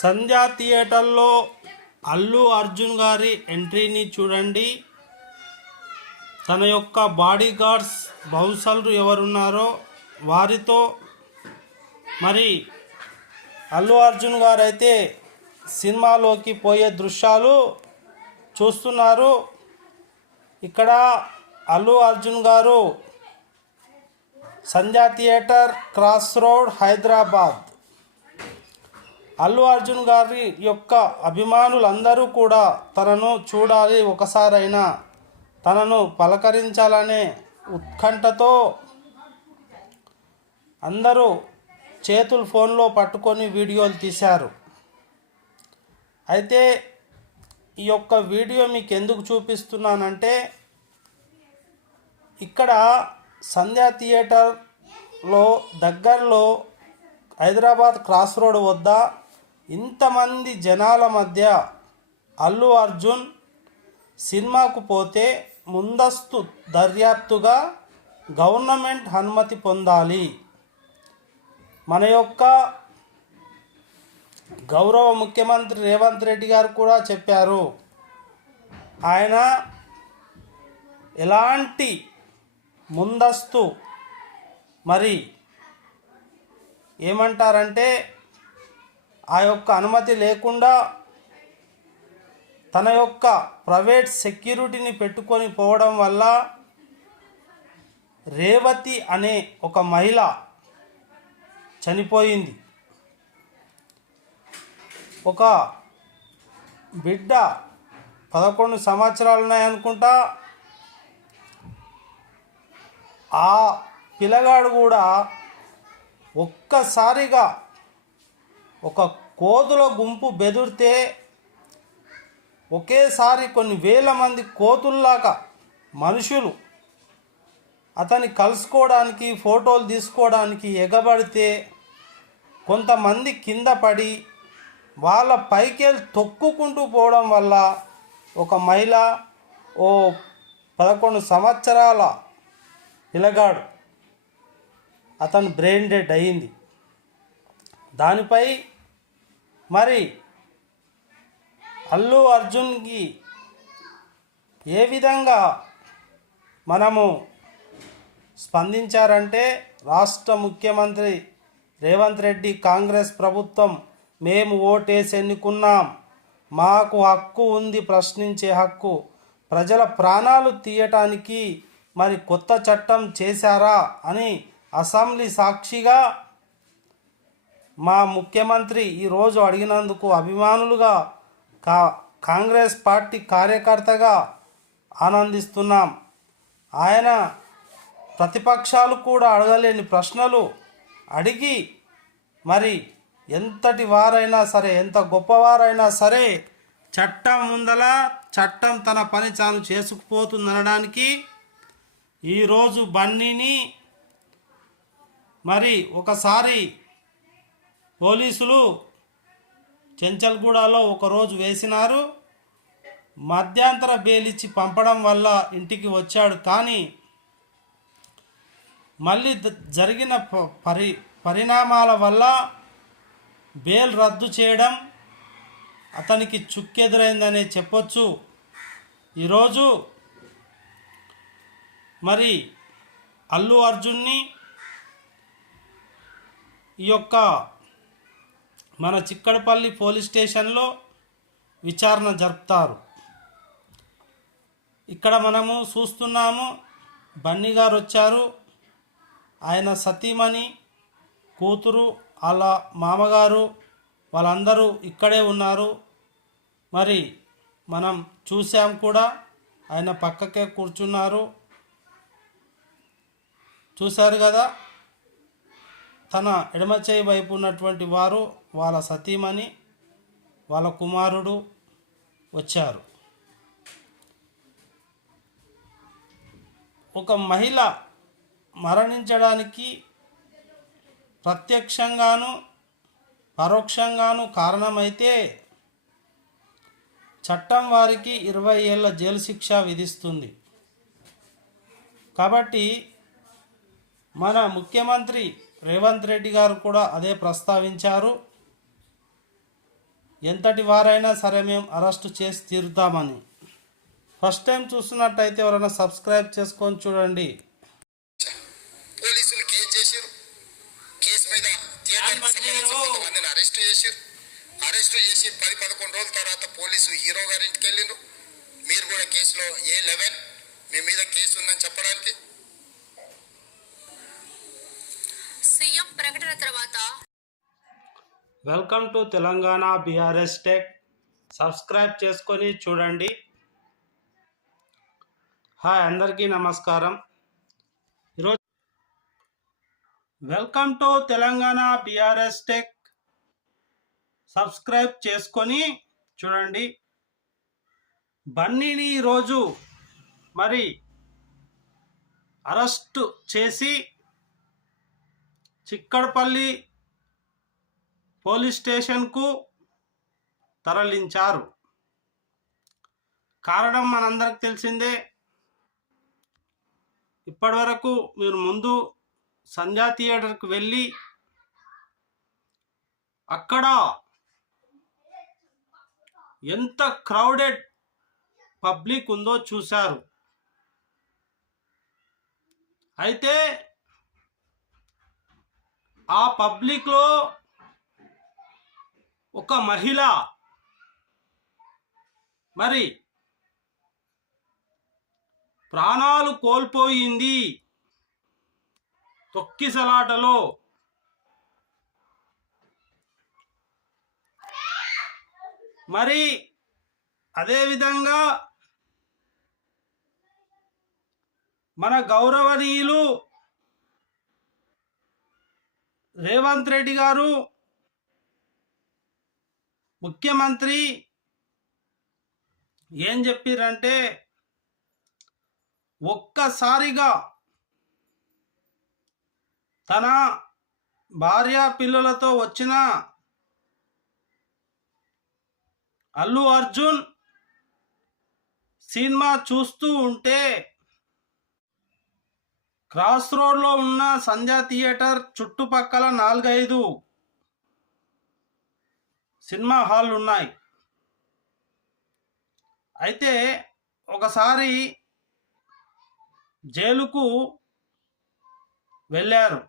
సంధ్యా థియేటర్లో అల్లు అర్జున్ గారి ఎంట్రీని చూడండి. తన యొక్క బాడీ గార్డ్స్ బౌన్సర్లు ఎవరున్నారో వారితో మరి అల్లు అర్జున్ గారు అయితే సినిమాలోకి పోయే దృశ్యాలు చూస్తున్నారు. ఇక్కడ అల్లు అర్జున్ గారు Sandhya theatre, cross road, Hyderabad. Allu Arjun గారి యొక్క అభిమానులందరూ కూడా తనను చూడాలి, ఒకసారైనా తనను పలకరించాలనే ఉత్కంఠతో అందరూ చేతులు ఫోన్లో పట్టుకొని వీడియోలు తీశారు. అయితే ఈ యొక్క వీడియో మీకు ఎందుకు చూపిస్తున్నానంటే, ఇక్కడ సంధ్యా థియేటర్లో దగ్గరలో హైదరాబాద్ క్రాస్ రోడ్ వద్ద ఇంతమంది జనాల మధ్య అల్లు అర్జున్ సినిమాకు పోతే ముందస్తు దర్యాప్తుగా గవర్నమెంట్ అనుమతి పొందాలి. మన యొక్క గౌరవ ముఖ్యమంత్రి రేవంత్ రెడ్డి గారు కూడా చెప్పారు. ఆయన ఎలాంటి ముందస్తు మరి ఏమంటారంటే ఆ యొక్క అనుమతి లేకుండా తన యొక్క ప్రైవేట్ సెక్యూరిటీని పెట్టుకొని పోవడం వల్ల రేవతి అనే ఒక మహిళ చనిపోయింది. ఒక బిడ్డ 11 సంవత్సరాలు ఉన్నాయనుకుంటా. ఆ పిల్లగాడు కూడా ఒక్కసారిగా ఒక కోతుల గుంపు బెదిరితే ఒకేసారి కొన్ని వేల మంది కోతుల్లాగా మనుషులు అతన్ని కలుసుకోవడానికి, ఫోటోలు తీసుకోవడానికి ఎగబడితే కొంతమంది కింద పడి వాళ్ళ పైకి తొక్కుకుంటూ పోవడం వల్ల ఒక మహిళ, ఓ 11 సంవత్సరాల పిల్లగాడు, అతను బ్రెయిన్ డెడ్ అయ్యింది. దానిపై మరి అల్లు అర్జున్కి ఏ విధంగా మనము స్పందించారంటే, రాష్ట్ర ముఖ్యమంత్రి రేవంత్ రెడ్డి, కాంగ్రెస్ ప్రభుత్వం, మేము ఓటేసి ఎన్నుకున్నాం, మాకు హక్కు ఉంది, ప్రశ్నించే హక్కు, ప్రజల ప్రాణాలు తీయటానికి మరి కొత్త చట్టం చేశారా అని అసెంబ్లీ సాక్షిగా మా ముఖ్యమంత్రి ఈరోజు అడిగినందుకు అభిమానులుగా కాంగ్రెస్ పార్టీ కార్యకర్తగా ఆనందిస్తున్నాం. ఆయన ప్రతిపక్షాలు కూడా అడగలేని ప్రశ్నలు అడిగి మరి ఎంతటి వారైనా సరే, ఎంత గొప్పవారైనా సరే, చట్టం ముందల చట్టం తన పని తాను చేసుకుపోతుందనడానికి ఈరోజు బన్నీని మరి ఒకసారి పోలీసులు చెంచల్గూడలో ఒకరోజు వేసినారు. మధ్యంతర బెయిల్ ఇచ్చి పంపడం వల్ల ఇంటికి వచ్చాడు. కానీ మళ్ళీ జరిగిన పరిణామాల వల్ల బెయిల్ రద్దు చేయడం అతనికి చుక్కెదురైందనే చెప్పొచ్చు. ఈరోజు మరి అల్లు అర్జున్ని ఈ యొక్క మన చిక్కడపల్లి పోలీస్ స్టేషన్లో విచారణ జరుపుతారు. ఇక్కడ మనము చూస్తున్నాము, బన్నీ గారు వచ్చారు, ఆయన సతీమణి, కూతురు, వాళ్ళ మామగారు, వాళ్ళందరూ ఇక్కడే ఉన్నారు. మరి మనం చూసాం కూడా, ఆయన పక్కకే కూర్చున్నారు. చూశారు కదా, తన ఎడమ చేయి వైపు ఉన్నటువంటి వారు వాళ్ళ సతీమణి, వాళ్ళ కుమారుడు వచ్చారు. ఒక మహిళ మరణించడానికి ప్రత్యక్షంగాను పరోక్షంగాను కారణమైతే చట్టం వారికి 20 ఏళ్ల జైలు శిక్ష విధిస్తుంది. కాబట్టి మన ముఖ్యమంత్రి రేవంత్ రెడ్డి గారు కూడా అదే ప్రస్తావించారు. ఎంతటి వారైనా సరే మేము అరెస్ట్ చేసి తీరుతామని. ఫస్ట్ టైం చూస్తున్నట్టయితే ఎవరైనా సబ్స్క్రైబ్ చేసుకొని చూడండి. పోలీసులు కేసు చేశారు. కేసు మీద కొంతమందిని అరెస్ట్ చేశారు. అరెస్ట్ చేసి 10-11 రోజుల తర్వాత పోలీసు హీరో గారి ఇంటికి వెళ్ళిండ్రు. మీరు కూడా కేసులో A11 మీ మీద కేసు ఉందని చెప్పడానికి. సీఎం ప్రకటన తర్వాత welcome to Telangana BRS tech. Subscribe చేసుకొని చూడండి. హాయ్, అందరికీ నమస్కారం. ఈరోజు welcome to Telangana BRS tech. Subscribe చేసుకొని చూడండి. బన్నీని ఈరోజు మరి అరెస్టు చేసి చిక్కడపల్లి పోలీస్ స్టేషన్కు తరలించారు. కారణం మనందరికి తెలిసిందే. ఇప్పటివరకు మీరు ముందు సంధ్యా థియేటర్కి వెళ్ళి అక్కడ ఎంత క్రౌడెడ్ పబ్లిక్ ఉందో చూశారు. అయితే ఆ పబ్లిక్లో ఒక మహిళ మరి ప్రాణాలు కోల్పోయింది తొక్కిసలాటలో. మరి అదేవిధంగా మన గౌరవనీయులు రేవంత్ రెడ్డి గారు ముఖ్యమంత్రి ఏం చెప్పారంటే, ఒక్కసారిగా తన భార్య పిల్లలతో వచ్చిన అల్లు అర్జున్ సినిమా చూస్తూ ఉంటే క్రాస్ రోడ్లో ఉన్న సంధ్యా థియేటర్ చుట్టుపక్కల 4-5 సినిమా హాల్ ఉన్నాయి. అయితే ఒకసారి జైలుకు వెళ్ళారు.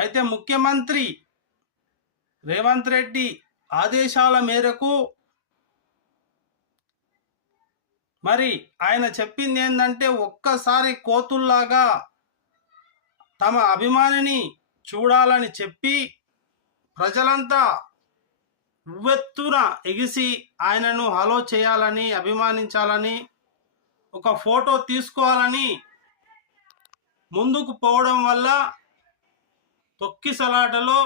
అయితే ముఖ్యమంత్రి రేవంత్ రెడ్డి ఆదేశాల మేరకు మరి ఆయన చెప్పింది ఏంటంటే, ఒక్కసారి కోతుల్లాగా తమ అభిమానిని చూడాలని చెప్పి ప్రజలంతా ఉవ్వెత్తున ఎగిసి ఆయనను హలో చేయాలని, అభిమానించాలని, ఒక ఫోటో తీసుకోవాలని ముందుకు పోవడం వల్ల తొక్కిసలాటలో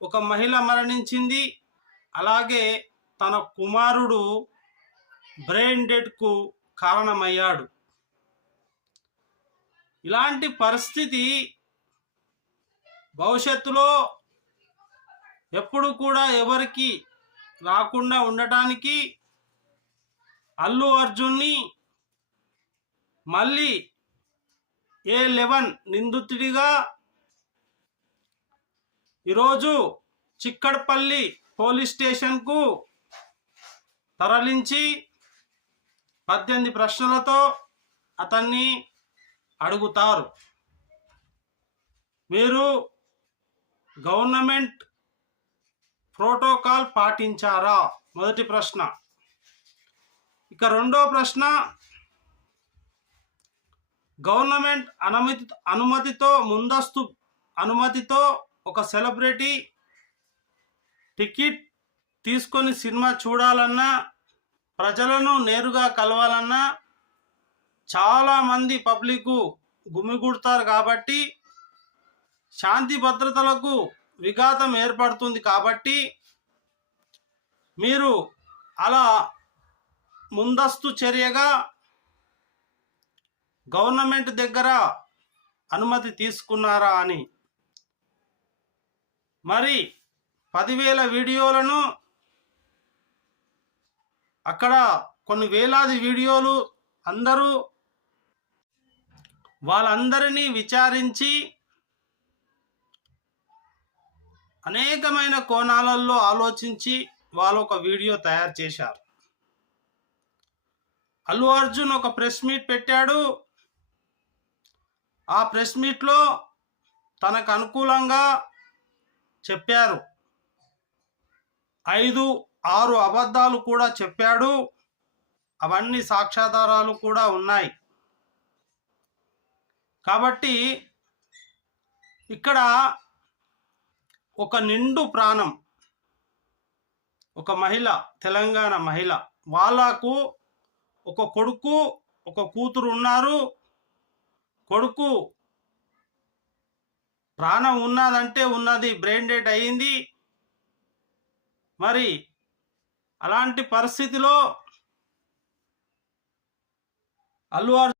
ఒక మహిళ మరణించింది. అలాగే తన కుమారుడు బ్రెయిన్ డెడ్కు కారణమయ్యాడు. ఇలాంటి పరిస్థితి భవిష్యత్తులో ఎప్పుడు కూడా ఎవరికి రాకుండా ఉండటానికి అల్లు అర్జున్ని మళ్ళీ A11 నిందితుడిగా ఈరోజు చిక్కడపల్లి పోలీస్ స్టేషన్కు తరలించి 18 ప్రశ్నలతో అతన్ని అడుగుతారు. మీరు గవర్నమెంట్ ప్రోటోకాల్ పాటించారా? మొదటి ప్రశ్న. ఇక రెండో ప్రశ్న, గవర్నమెంట్ అనుమతితో ముందస్తు అనుమతితో ఒక సెలబ్రిటీ టికెట్ తీసుకొని సినిమా చూడాలన్నా, ప్రజలను నేరుగా కలవాలన్నా చాలామంది పబ్లిక్ గుమిగూడతారు. కాబట్టి శాంతి భద్రతలకు విఘాతం ఏర్పడుతుంది. కాబట్టి మీరు అలా ముందస్తు చర్యగా గవర్నమెంట్ దగ్గర అనుమతి తీసుకున్నారా అని. మరి 10,000 వీడియోలను, అక్కడ కొన్ని వేలాది వీడియోలు, వాళ్ళందరినీ విచారించి అనేకమైన కోణాలలో ఆలోచించి వాళ్ళు ఒక వీడియో తయారు చేశారు. అల్లు అర్జున్ ఒక ప్రెస్ మీట్ పెట్టాడు. ఆ ప్రెస్ మీట్లో తనకు అనుకూలంగా చెప్పారు. 5-6 అబద్ధాలు కూడా చెప్పాడు. అవన్నీ సాక్ష్యాధారాలు కూడా ఉన్నాయి. కాబట్టి ఇక్కడ ఒక నిండు ప్రాణం, ఒక మహిళ, తెలంగాణ మహిళ, వాళ్ళకు ఒక కొడుకు ఒక కూతురు ఉన్నారు. కొడుకు ప్రాణం ఉన్నదంటే ఉన్నది, బ్రెయిన్ డెడ్ అయింది. మరి అలాంటి పరిస్థితిలో అల్లు అర్జున్